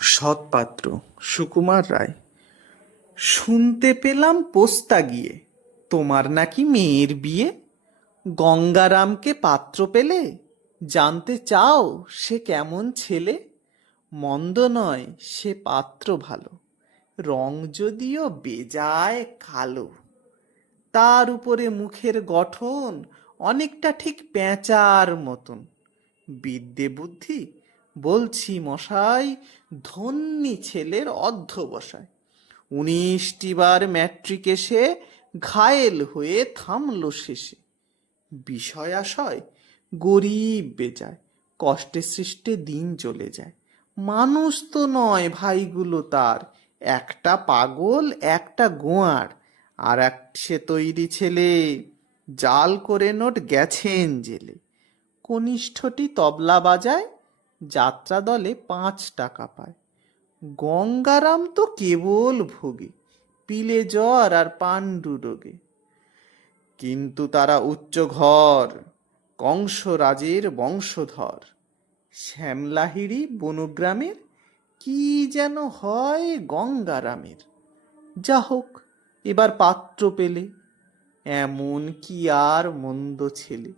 সৎপাত্র সুকুমার রায়। শুনতে পেলাম পোস্তা গিয়ে তোমার নাকি মেয়ের বিয়ে। গঙ্গারামকে পাত্র পেলে? জানতে চাও সে কেমন ছেলে? মন্দ নয় সে পাত্র ভালো, রং যদিও বেজায় কালো। তার উপরে মুখের গঠন অনেকটা ঠিক পেঁচার মতন। বিদ্যে বুদ্ধি বলছি মশাই, ধন্যী ছেলের অধ্যবসায়। 19টি বার ম্যাট্রিক এসে ঘায়েল হয়ে থামল শেষে। বিষয় আশয় গরিব বেজায়, কষ্টে সৃষ্টে দিন চলে যায়। মানুষ তো নয় ভাইগুলো তার, একটা পাগল একটা গোয়ার। আর এক সে তৈরি ছেলে, জাল করে নোট গেছেন জেলে। কনিষ্ঠটি তবলা বাজায়, যাত্রা দলে 5 টাকা পায়। গঙ্গারাম তো কেবল ভোগে, পিলে জ্বর আর পাণ্ডু রোগে। কিন্তু তারা উচ্চ ঘর, কংসরাজের বংশধর। শ্যামলাহিড়ি বনগ্রামের, কি যেন হয় গঙ্গারামের। যা হোক, এবার পাত্র পেলে, এমন কি আর মন্দ ছেলে।